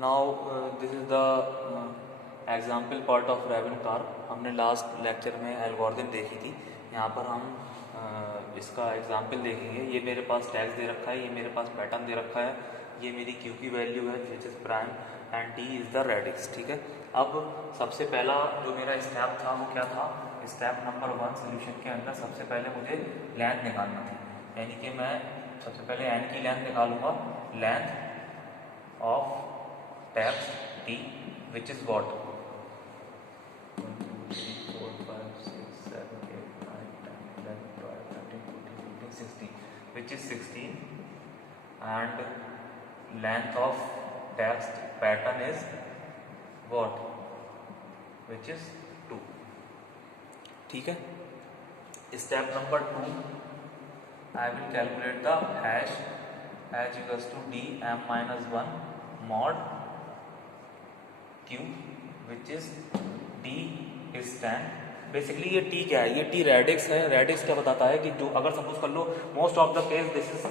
Now this is the example part of Rabin Karp. हमने last lecture में algorithm देखी थी। यहाँ पर हम इसका एग्जाम्पल देखेंगे। ये मेरे पास टैक्स दे रखा है, ये मेरे पास पैटर्न दे रखा है, ये मेरी क्यू की वैल्यू है which is prime and D is the radix. ठीक है, अब सबसे पहला जो मेरा स्टेप था वो क्या था? स्टेप नंबर 1 सोल्यूशन के अंदर सबसे पहले मुझे लेंथ निकालना था, यानी कि मैं सबसे पहले एन की लेंथ निकालूंगा, length of taps D which is what 1 2 3 4 5 6 7 8 9 10 11 12 13 14 15 16 which is 16 and length of text pattern is what which is 2। ठीक है, step number 2 I will calculate the hash equals to d m minus 1 mod q which is d is 10। Basically ये t क्या है? ये t radix है। Radix क्या बताता है कि जो अगर सपोज कर लो most of the case this is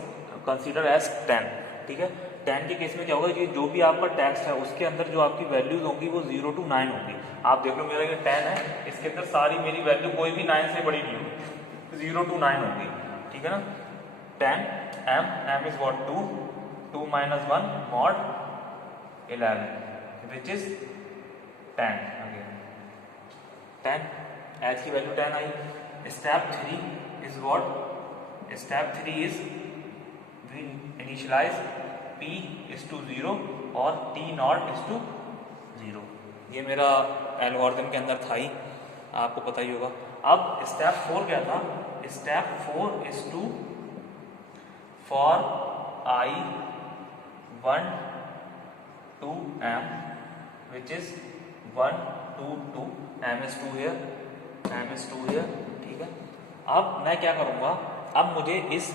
consider as 10। ठीक है, 10 के केस में क्या होगा कि जो भी आपका टेक्स्ट है उसके अंदर जो आपकी वैल्यूज होंगी वो 0 to 9 होंगी। आप देख लो मेरा ये 10 है, इसके अंदर सारी मेरी वैल्यू कोई भी 9 से बड़ी नहीं होगी, 0 to 9 होगी। ठीक है ना, 10 m is what 2 minus 1 mod 11 which is 10 again 10 h की value 10 I. Step 3 is what? Step 3 is we initialize p is to 0 और t not is to 0। ये मेरा एल्गोरिथम के अंदर था ही, आपको पता ही होगा। अब स्टेप 4 क्या था? Step 4 is to for I 1 to m which is 1 to 2 m is 2 here m is 2 here। ठीक है, अब मैं क्या करूंगा? अब मुझे इस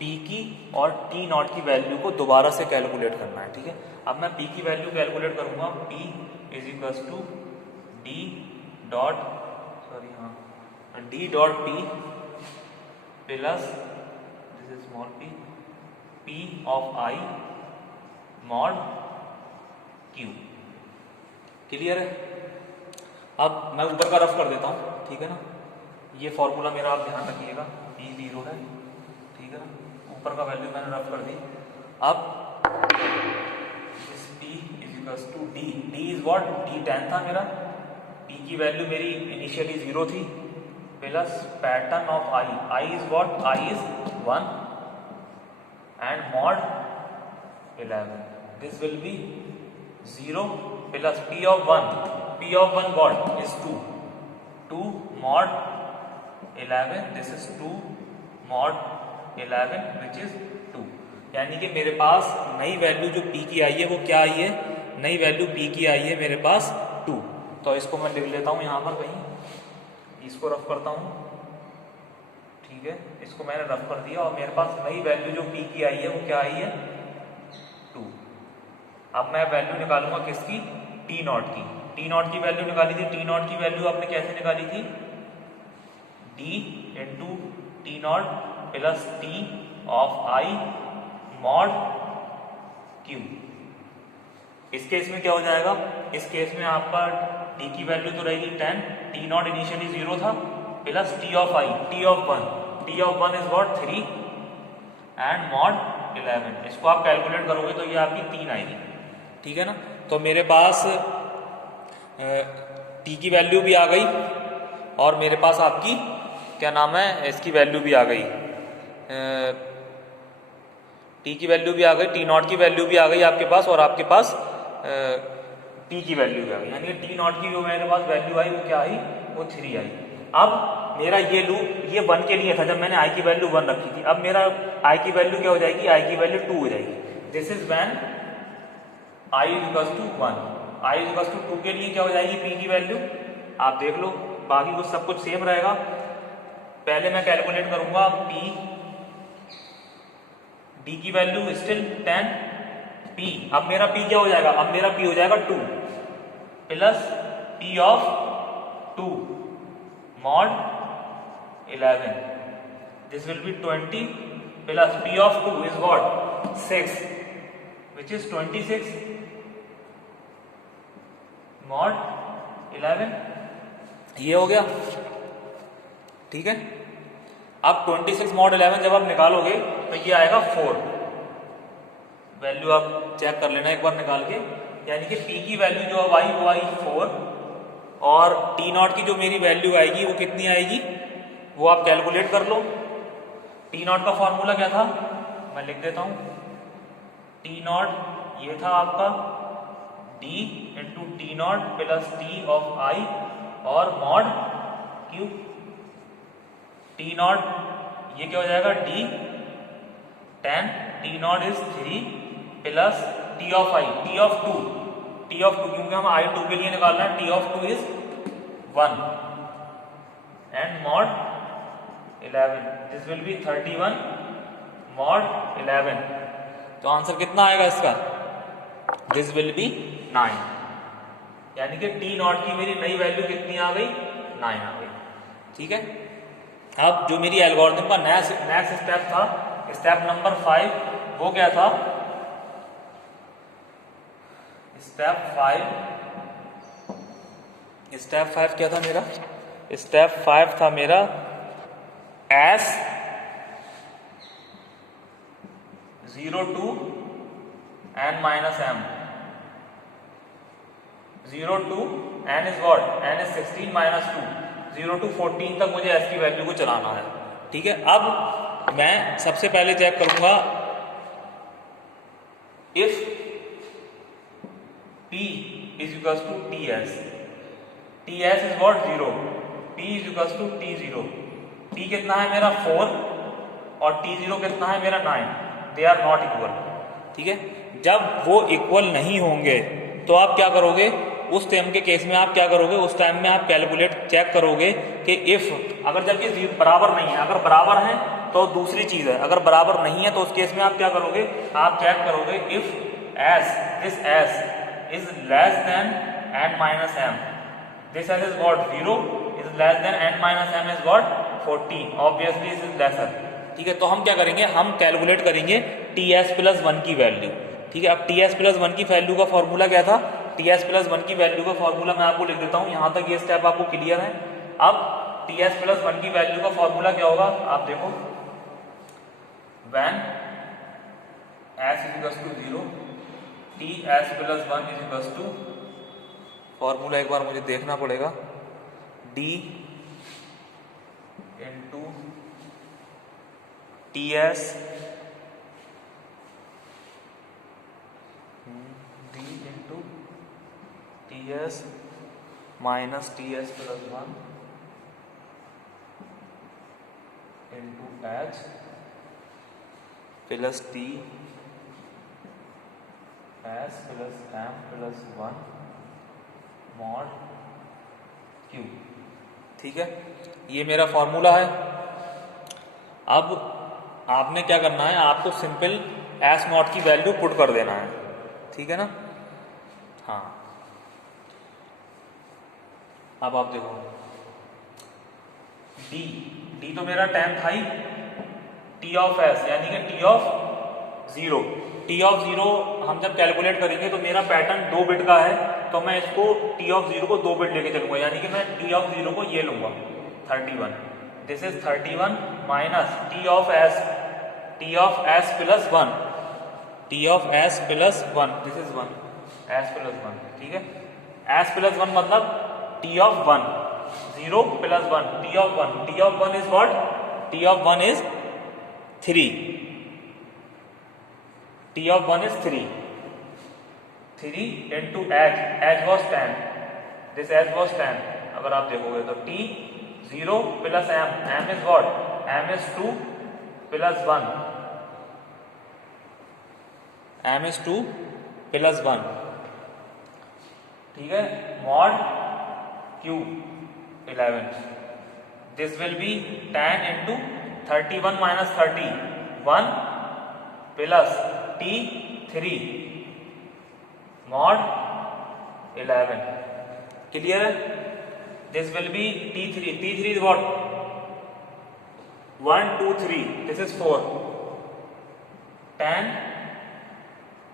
p की और t नॉट की वैल्यू को दोबारा से कैलकुलेट करना है। ठीक है, अब मैं p की वैल्यू कैलकुलेट करूंगा, p is equals to d dot d dot p plus this is small p p of i mod q। Clear है? अब मैं ऊपर का रफ कर देता हूं। ठीक है ना, ये फॉर्मूला मेरा आप ध्यान रखिएगा, p 0 है। ठीक है ना, ऊपर का वैल्यू मैंने रफ कर दी। अब इस p is equals to d, d is what? d 10 था मेरा, p की वैल्यू मेरी इनिशियली 0 थी, plus pattern of i is what? i is 1 and mod 11 this will be 0 plus p of 1 what is 2 mod 11 this is 2 mod 11 which is 2। यानी कि मेरे पास नई value जो p की आई है वो क्या आई है? नई वैल्यू p की आई है मेरे पास 2। तो इसको मैं लिख लेता हूं यहां पर कहीं, इसको रफ करता हूं। ठीक है, इसको मैंने रफ कर दिया और मेरे पास नई वैल्यू जो p की आई है वो क्या आई है? 2। अब मैं वैल्यू निकालूंगा किसकी? t नॉट की। t नॉट की वैल्यू निकाली थी, t नॉट की वैल्यू आपने कैसे निकाली थी? d into T not plus t of i mod q। इस केस में क्या हो जाएगा? इस केस में आपका t की वैल्यू तो रहेगी 10, t नॉट इनिशियली 0 था, plus t of i, t of 1 is what? 3 and mod 11। इसको आप कैलकुलेट करोगे तो ये आपकी 3 आएगी। ठीक है ना, तो मेरे पास t की वैल्यू भी आ गई और मेरे पास आपकी क्या नाम है इसकी वैल्यू भी आ गई, t की वैल्यू भी आ गई, t नॉट की वैल्यू भी आ गई आपके पास, और आपके पास p की वैल्यू भी आ गई। यानी t नॉट की जो मेरे पास वैल्यू आई वो क्या आई? वो 3 आई। अब मेरा ये लूप ये 1 के लिए था जब मैंने i की वैल्यू 1 रखी थी। अब मेरा i की वैल्यू क्या हो जाएगी? i की वैल्यू 2 हो जाएगी। This is when i is equals to 1। i is equals to 2 के लिए क्या हो जाएगी p की वैल्यू? आप देख लो, बाकी कुछ सब कुछ सेम रहेगा। पहले मैं कैलकुलेट करूंगा p, d की वैल्यू स्टिल 10, p। अब मेरा p क्या हो जाएगा? अब मेरा p हो जाएगा 2 plus p of 2 mod 11 this will be 20 plus p of 2 is what? 6 which is 26 mod 11, ये हो गया। ठीक है, अब 26 मॉड 11 जब आप निकालोगे तो ये आएगा 4। वैल्यू आप चेक कर लेना एक बार निकाल के, यानी कि पी की वैल्यू जो अब आई वो आई 4, और टी नॉट की जो मेरी वैल्यू आएगी वो कितनी आएगी वो आप कैलकुलेट कर लो। टी नॉट का फॉर्मूला क्या था, मैं लिख देता हूं। टी नॉट ये था आपका d into T not plus T of I और मॉड क्यू। टी नॉट ये क्या हो जाएगा, d 10, T not is 3 plus T of I, T of 2 क्योंकि हम आई 2 के लिए निकालना है, T of 2 is 1 and mod 11, this will B 31 mod 11। तो आंसर कितना आएगा इसका, दिस विल बी 9, यानी कि टी नॉट की मेरी नई वैल्यू कितनी आ गई, 9 आ गई। ठीक है, अब जो मेरी एल्गोरिथम का नेक्स्ट स्टेप था, स्टेप नंबर 5, वो क्या था, स्टेप 5 क्या था मेरा, स्टेप 5 था मेरा S 0 to n minus m, 0 to n is what, n is 16 minus 2, 0 to 14 तक मुझे s की वैल्यू को चलाना है। ठीक है, अब मैं सबसे पहले चेक करूंगा if p is equals to ts, ts is what 0, p is equals to t0, p कितना है मेरा 4 और t0 कितना है मेरा 9, दे आर नॉट इक्वल। ठीक है, जब वो इक्वल नहीं होंगे तो आप क्या करोगे, उस टाइम के केस में आप क्या करोगे, उस टाइम में आप कैलकुलेट चेक करोगे कि इफ, अगर जब ये बराबर नहीं है, अगर बराबर है तो दूसरी चीज है, अगर बराबर नहीं है तो उस केस में आप क्या करोगे, आप चेक करोगे if this S is less than n minus M, this S is what 0 is less than n minus M is what 14, obviously is lesser. ठीक है, तो हम क्या करेंगे, हम कैलकुलेट करेंगे ts प्लस 1 की वैल्यू। ठीक है, अब ts प्लस 1 की वैल्यू का फॉर्मूला क्या था, ts प्लस 1 की वैल्यू का फॉर्मूला मैं आपको लिख देता हूं, यहां तक ये स्टेप आपको क्लियर है। अब ts प्लस 1 की वैल्यू का फॉर्मूला क्या होगा, आप देखो, when s is equals to 0, ts plus 1 is equals to, formula एक बार मुझे देखना पड़ेगा, d into ts d into ts minus ts plus 1 into h plus t s plus m plus 1 mod q। ठीक है, ये मेरा फॉर्मूला है। अब आपने क्या करना है, आपको सिंपल एस नॉट की वैल्यू पुट कर देना है। ठीक है ना, हाँ, अब आप देखो डी तो मेरा 10 था ही, टी ऑफ एस यानी कि टी ऑफ 0, टी ऑफ 0 हम जब कैलकुलेट करेंगे तो मेरा पैटर्न 2 बिट का है, तो मैं इसको टी ऑफ 0 को 2 बिट लेके चलूंगा, यानी कि मैं टी ऑफ 0 को ये लूंगा 31, this is 31 minus T of S plus 1, T of S plus 1, this is 1, S plus 1। ठीक है, एस प्लस 1 मतलब T of 1, 0 plus 1, T of 1, T of 1 is what, T of 1 is 3, T of 1 is 3 into H was 10, this H was 10। अगर आप देखोगे तो T 0 plus M is what, M is 2 plus 1, M is 2 plus 1। ठीक है, mod Q 11, this will be 10 into 31 minus 30, 1 plus T 3 mod 11। Clear है, this will be t3 is what 1 2 3, this is 4, 10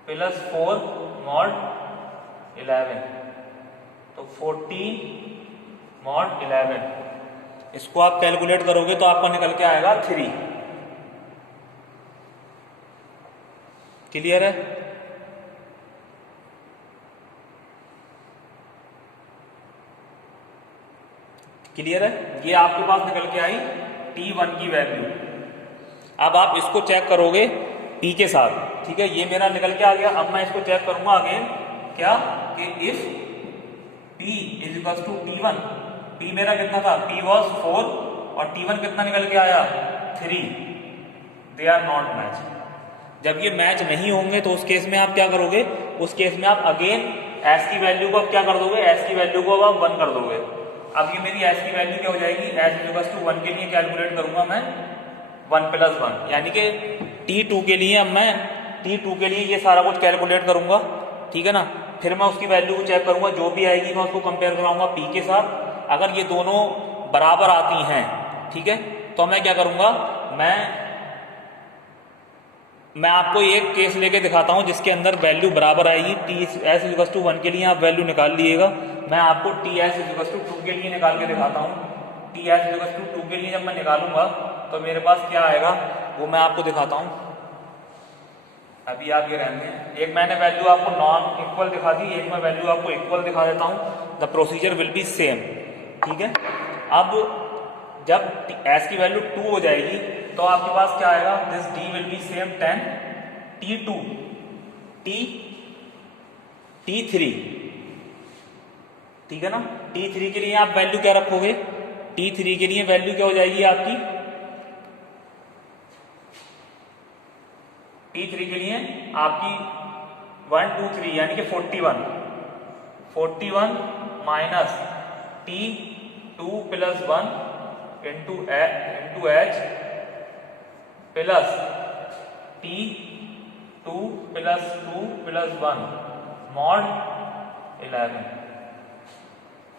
plus 4 mod 11, तो 14 mod 11, इसको आप calculate करोगे तो आपको निकल के आएगा 3। क्लियर है? क्लियर है? ये आपके पास निकल के आई T1 की वैल्यू। अब आप इसको चेक करोगे T के साथ, ठीक है, ये मेरा निकल के आ गया। अब मैं इसको चेक करूंगा अगेन, क्या कि if P is equal to T1, P मेरा कितना था, P वॉज 4 और T1 कितना निकल के आया 3, दे आर नॉट मैच। जब ये मैच नहीं होंगे तो उस केस में आप क्या करोगे, उस केस में आप अगेन S की वैल्यू को आप क्या कर दोगे, S की वैल्यू को अब आप 1 कर दोगे। अब ये मेरी S की वैल्यू क्या हो जाएगी, S इज इक्वल टू 1 के लिए कैलकुलेट करूंगा मैं 1 + 1, यानी कि T2 के लिए अब मैं T2 के लिए ये सारा कुछ कैलकुलेट करूंगा, ठीक है ना। फिर मैं उसकी वैल्यू को चेक करूंगा, जो भी आएगी मैं उसको कंपेयर कराऊंगा P के साथ। अगर ये दोनों बराबर आती हैं, ठीक है, तो मैं क्या करूंगा, मैं आपको एक केस लेके दिखाता हूं जिसके अंदर वैल्यू बराबर आएगी। TS इज इक्वल टू 1 के लिए आप वैल्यू निकाल लीजिएगा, मैं आपको TS इज इक्वल टू 2 के लिए निकाल के दिखाता हूं। TS इज इक्वल टू 2 के लिए जब मैं निकालूंगा तो मेरे पास क्या आएगा वो मैं आपको दिखाता हूं। अभी आप ये रहने हैं, एक मैंने वैल्यू आपको नॉन इक्वल दिखा दी, एक मैं वैल्यू आपको इक्वल दिखा देता हूं। The procedure will be same, ठीक है। अब जब S की वैल्यू 2 हो जाएगी तो आपके पास क्या आएगा, this D will be same 10, T2, T3, ठीक है ना। T3 के लिए आप वैल्यू क्या रखोगे, T3 के लिए वैल्यू क्या हो जाएगी आपकी, T3 के लिए आपकी 1 2 3 यानी कि 41 minus T2 + 1 into H plus T2 + 2 + 1 mod 11।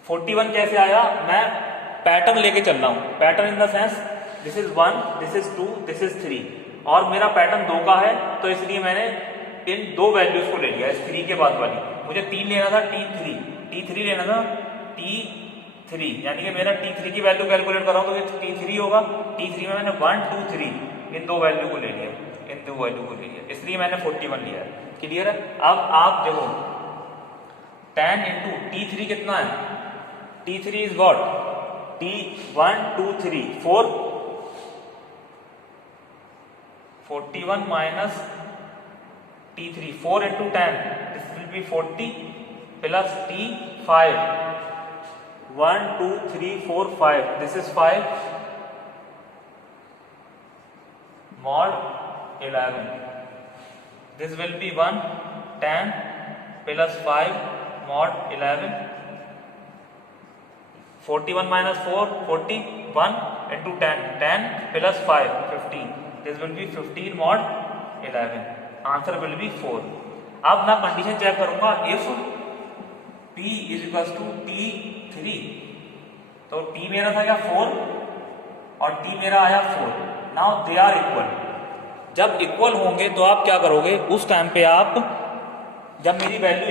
41 कैसे आया, मैं पैटर्न लेके चल रहा हूं, pattern in the sense this is 1, this is 2, this is 3, और मेरा पैटर्न 2 का है तो इसलिए मैंने इन 2 वैल्यूज को ले लिया, इस 3 के बाद वाली। मुझे 3 लेना था, T3 लेना था, T3 यानी कि मेरा T3 की वैल्यू कैलकुलेट कर रहा हूं तो ये T3 होगा। T3 में मैंने 1 2 3 इन 2 वैल्यू को ले लिया, इसलिए मैंने 41 लिया है। क्लियर है? अब आप देखो 10 इंटू T3 कितना है, T3 is what, T1 2 3 4, 41 minus T3, 4 into 10 this will B 40 plus T5, 1 2 3 4 5, this is 5 mod 11, this will be 1 10 plus 5 mod 11, 41 minus 4 41 into 10 plus 5 15, this will be 15 mod 11, answer will be 4। अब मैं condition check करूंगा, if P is equals to T3, तो T मेरा था क्या 4 और T मेरा आया 4, नाउ दे आर इक्वल। जब इक्वल होंगे तो आप क्या करोगे, उस टाइम पे आप जब मेरी वैल्यू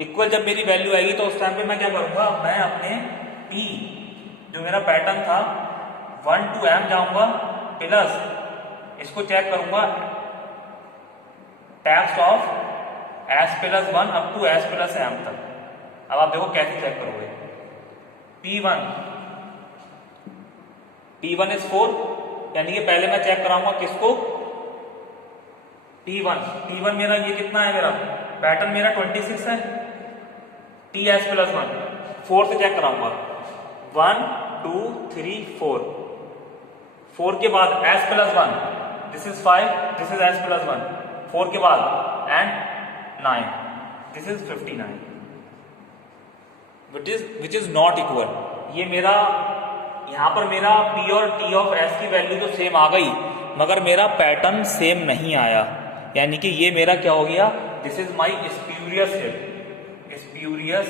इक्वल जब मेरी वैल्यू आएगी तो उस टाइम पे मैं क्या करूंगा, मैं अपने P जो मेरा पैटर्न था 1 to M जाऊंगा, प्लस इसको चेक करूंगा text of S + 1 up to S + M तक। अब आप देखो कैसे चेक करोगे, P1 इज 4, यानी कि पहले मैं चेक कराऊंगा किसको, T1 मेरा ये कितना है, मेरा पैटर्न मेरा 26 है, TS + 1 4 से चेक कराऊंगा, 1 2 3 4 के बाद S + 1 this is 5, this is S + 1 4 के बाद and 9, this is 59, which is not equal. ये मेरा यहां पर मेरा P और T ऑफ S की वैल्यू तो सेम आ गई, मगर मेरा पैटर्न सेम नहीं आया, यानी कि ये मेरा क्या हो गया, this is my spurious hit, spurious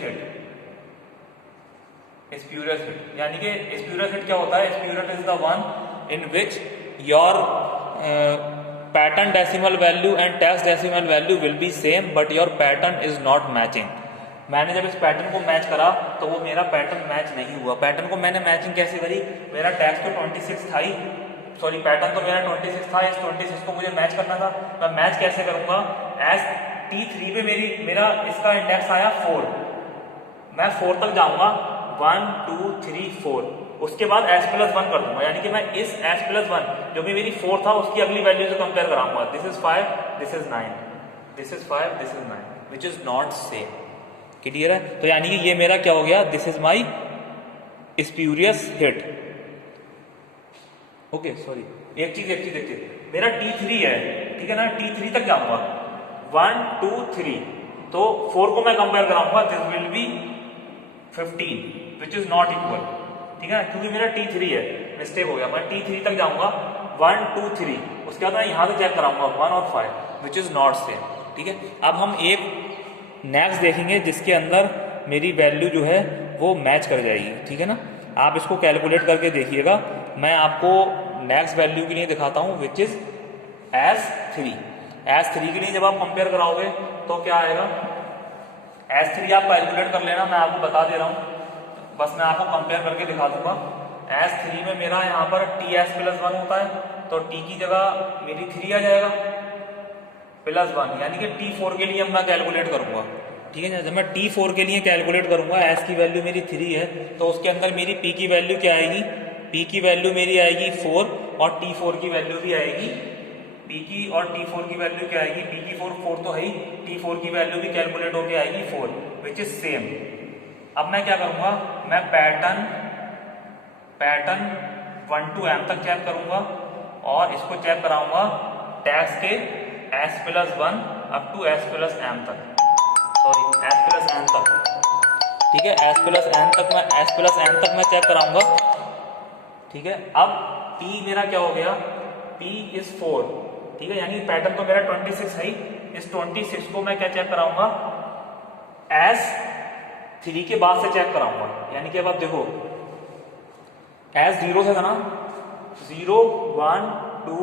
hit, यानी कि स्प्यूरियस हिट क्या होता है, spurious is the one in which your pattern decimal value and test decimal value will be same but your pattern is not matching. मैंने जब इस pattern को match करा तो वो मेरा पैटर्न मैच नहीं हुआ। पैटर्न को मैंने मैचिंग कैसे करी, मेरा टेक्स्ट तो 26 था ही, सॉरी पैटर्न तो मेरा 26 था, इस 26 को मुझे मैच करना था। मैं मैच कैसे करूंगा, एस T3 पे मेरा इसका इंडेक्स आया 4, मैं 4 तक जाऊंगा, 1 2 3 4, उसके बाद s+1 कर दूंगा, यानी कि मैं इस s+1 जो भी मेरी 4 था उसकी अगली वैल्यू से कंपेयर कराऊंगा। This is 5, this is 9, this is 5, this is 9, which is not same. Clear है? तो यानी कि ये मेरा क्या हो गया, this is my spurious hit. Okay sorry, एक चीज देखिए, मेरा T3 है, ठीक है ना, T3 तक जाऊंगा, 1 2 3, तो 4 को मैं कंपेयर कराऊंगा, this will B 15 which is not equal, ठीक है ना, क्योंकि मेरा T3 है, मिस्टेक हो गया, मैं T3 तक जाऊंगा, 1 2 3, उसके बाद मैं यहां से चेक कराऊंगा 1 और 5 विच इज नॉट सेम। ठीक है, अब हम एक नेक्स्ट देखेंगे जिसके अंदर मेरी वैल्यू जो है वो मैच कर जाएगी। ठीक है ना, आप इसको कैलकुलेट करके देखिएगा। मैं आपको नेक्स्ट वैल्यू के लिए दिखाता हूं विच इज S3। S3 के लिए जब आप कंपेयर कराओगे तो क्या आएगा, S3 आप कैलकुलेट कर लेना, मैं आपको बता दे रहा हूं, बस मैं आपको कंपेयर करके दिखा दूंगा। S3 में मेरा यहाँ पर TS+1 होता है, तो T की जगह मेरी 3 आ जाएगा +1, यानी कि T4 के लिए मैं कैलकुलेट करूंगा। ठीक है ना, जब मैं T4 के लिए कैलकुलेट करूंगा, S की वैल्यू मेरी 3 है, तो उसके अंदर मेरी P की वैल्यू क्या आएगी, P की वैल्यू मेरी आएगी 4 और T4 की वैल्यू भी आएगी, P की और T4 की वैल्यू क्या आएगी, P की 4 तो है ही, T4 की वैल्यू भी कैलकुलेट होके आएगी 4 विच इज सेम। अब मैं क्या करूंगा, मैं पैटर्न 1 to m तक चेक करूंगा और इसको चेक कराऊंगा टैक्स के S+1 अप टू S+m तक, सॉरी S+n तक। ठीक है, S+n तक मैं चेक कराऊंगा। ठीक है, अब P मेरा क्या हो गया, P इज 4। ठीक है, यानी पैटर्न तो मेरा 26 है ही, इस 26 को मैं क्या चेक कराऊंगा, S3 के बाद से चेक कराऊंगा। यानी कि अब आप देखो, S0 से था ना, 0 1 2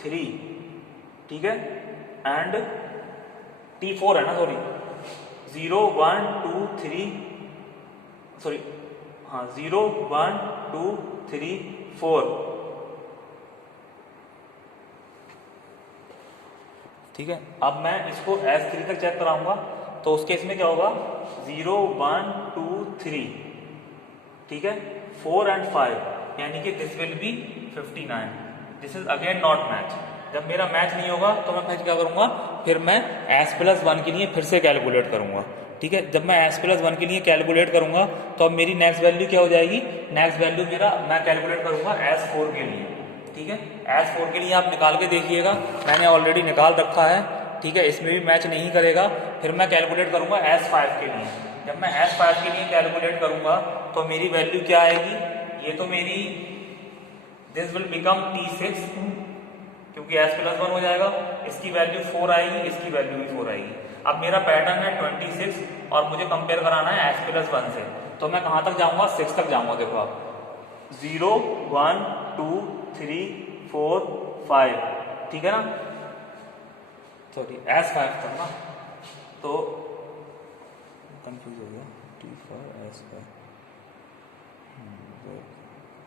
3, ठीक है, एंड T4 है ना, सॉरी 0 1 2 3, सॉरी हाँ 0 1 2 3 4। ठीक है, अब मैं इसको S3 तक चेक कराऊंगा, तो उस केस में क्या होगा, 0 1 2 3, ठीक है, 4 and 5, यानी कि this will B 59। This is again not match. जब मेरा मैच नहीं होगा तो मैं फिर क्या करूंगा, फिर मैं S+1 के लिए फिर से कैलकुलेट करूंगा। ठीक है, जब मैं S+1 के लिए कैलकुलेट करूंगा तो अब मेरी नेक्स्ट वैल्यू क्या हो जाएगी, नेक्स्ट वैल्यू मेरा मैं कैलकुलेट करूंगा S4 के लिए। ठीक है, S4 के लिए आप निकाल के देखिएगा, मैंने ऑलरेडी निकाल रखा है। ठीक है, इसमें भी मैच नहीं करेगा, फिर मैं कैलकुलेट करूंगा S5 के लिए। जब मैं S5 के लिए कैलकुलेट करूंगा तो मेरी वैल्यू क्या आएगी, ये तो मेरी दिस विल बिकम T6, क्योंकि S+1 हो जाएगा, इसकी वैल्यू 4 आएगी, इसकी वैल्यू भी 4 आएगी। अब मेरा पैटर्न है 26 और मुझे कंपेयर कराना है S+1 से, तो मैं कहां तक जाऊंगा, 6 तक जाऊंगा। देखो आप 0 1 2 3 4 5, ठीक है ना, सॉरी S5 तक ना, तो कंफ्यूज हो गया, T5 S5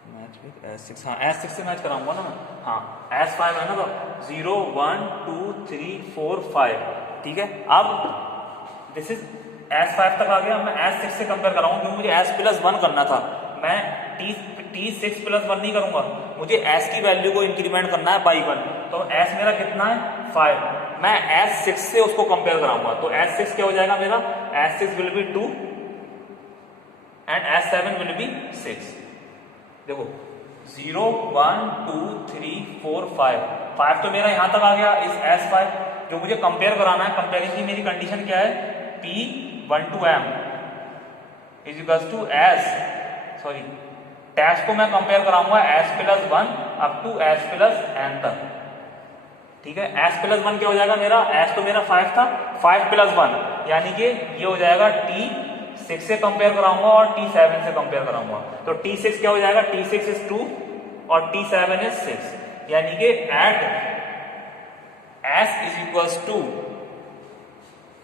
match with S6, हाँ S6 से मैच कराऊंगा ना मैं, हाँ S5 है ना, तो 0 1 2 3 4 5, ठीक है। अब दिस इज S5 तक आ गया, मैं S6 से कंपेयर कराऊंगा, क्योंकि मुझे S+1 करना था, मैं T6+1 नहीं करूंगा, मुझे S की वैल्यू को इंक्रीमेंट करना है बाई 1, तो S मेरा कितना है 5, मैं S6 से उसको कंपेयर कराऊंगा, तो S6 क्या हो जाएगा मेरा, S6 will be 2 and S7 will be 6। देखो 0 1 2 3 4 5 तो मेरा यहां तक आ गया इस S5, जो मुझे कंपेयर कराना है, कंपेयरिंग की मेरी कंडीशन क्या है, P1 to m is equal to S, sorry text को मैं कंपेयर कराऊंगा S+1 अप टू S+n तक। ठीक है, S+1 क्या हो जाएगा मेरा, S तो मेरा 5 था, 5+1 यानी कि ये हो जाएगा T6 से कंपेयर कराऊंगा और T7 से कंपेयर कराऊंगा, तो T6 क्या हो जाएगा, T6 इज 2 और T7 इज 6, यानी कि at S is equals to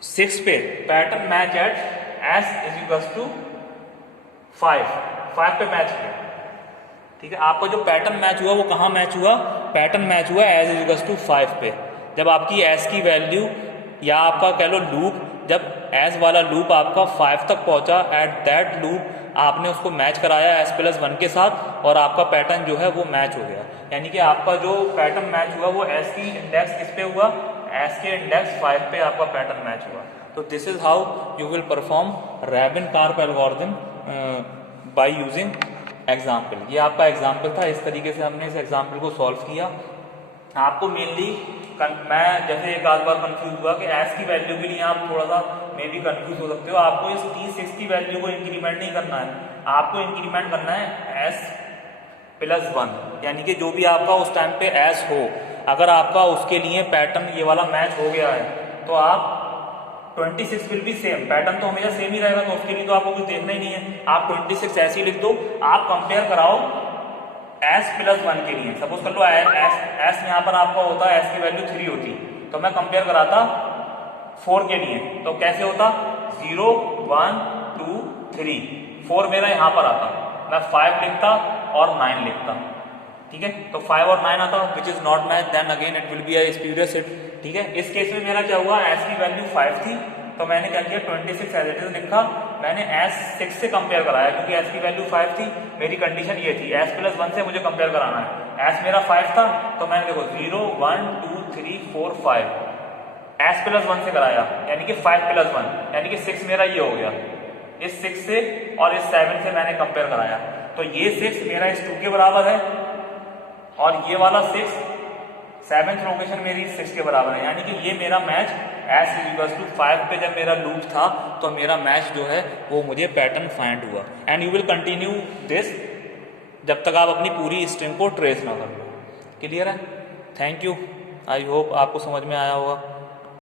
6 पे pattern match at S is equals to 5 पे मैच किया, ठीक है। आपका जो पैटर्न मैच हुआ वो कहाँ मैच हुआ, पैटर्न मैच हुआ एस इज इक्वल्स टू 5 पे। जब आपकी एस की वैल्यू या आपका कह लो लूप, जब एस वाला लूप आपका 5 तक पहुंचा, एट दैट लूप आपने उसको मैच कराया एस प्लस 1 के साथ और आपका पैटर्न जो है वो मैच हो गया। यानी कि आपका जो पैटर्न मैच हुआ वो एस की इंडेक्स किस पे हुआ, एस के इंडेक्स 5 पे आपका पैटर्न मैच हुआ। तो this is how you will perform Rabin-Karp algorithm by using example. ये आपका एग्जाम्पल था, इस तरीके से हमने इस एग्जाम्पल को सॉल्व किया। आपको मेनली मैं जैसे एक आध बार कंफ्यूज हुआ कि एस की वैल्यू के लिए आप थोड़ा सा मे भी कंफ्यूज हो सकते हो। आपको इस T6 की वैल्यू को इंक्रीमेंट नहीं करना है, आपको इंक्रीमेंट करना है एस प्लस 1, यानी कि जो भी आपका उस टाइम पे एस हो, अगर आपका उसके लिए पैटर्न ये वाला मैच हो गया है तो आप 26 विल बी सेम, पैटर्न तो हमेशा सेम ही रहेगा, तो उसके लिए तो आपको कुछ देखना ही नहीं है। आप 26 ऐसे ही लिख दो, आप कंपेयर कराओ एस प्लस 1 के लिए। सपोज कर लो एस यहाँ पर आपका होता है, एस की वैल्यू 3 होती, तो मैं कंपेयर कराता 4 के लिए, तो कैसे होता 0 1 2 3, 4 मेरा यहाँ पर आता, मैं 5 लिखता और 9 लिखता, ठीक है। तो 5 और 9 आता which is not match, then again it will be a spurious set, ठीक है। इस केस में मेरा क्या हुआ, एस की वैल्यू 5 थी तो मैंने क्या किया 26 एज इट इज लिखा, मैंने एस 6 से कंपेयर कराया क्योंकि एस की वैल्यू 5 थी, मेरी कंडीशन ये थी एस प्लस 1 से मुझे कंपेयर कराना है। एस मेरा 5 था तो मैंने देखो 0 1 2 3 4 5 एस प्लस 1 से कराया, यानी कि 5 प्लस 1 यानी कि 6 मेरा ये हो गया, इस 6 से और इस 7 से मैंने कंपेयर कराया, तो ये 6 मेरा इस 2 के बराबर है और ये वाला 6 7th लोकेशन मेरी 6 के बराबर है, यानी कि ये मेरा match S is equal to 5 पे जब मेरा लूप था तो मेरा मैच जो है वो मुझे पैटर्न फाइंड हुआ। And you will continue this जब तक आप अपनी पूरी स्ट्रिंग को ट्रेस ना कर लो। क्लियर है? थैंक यू, आई होप आपको समझ में आया होगा।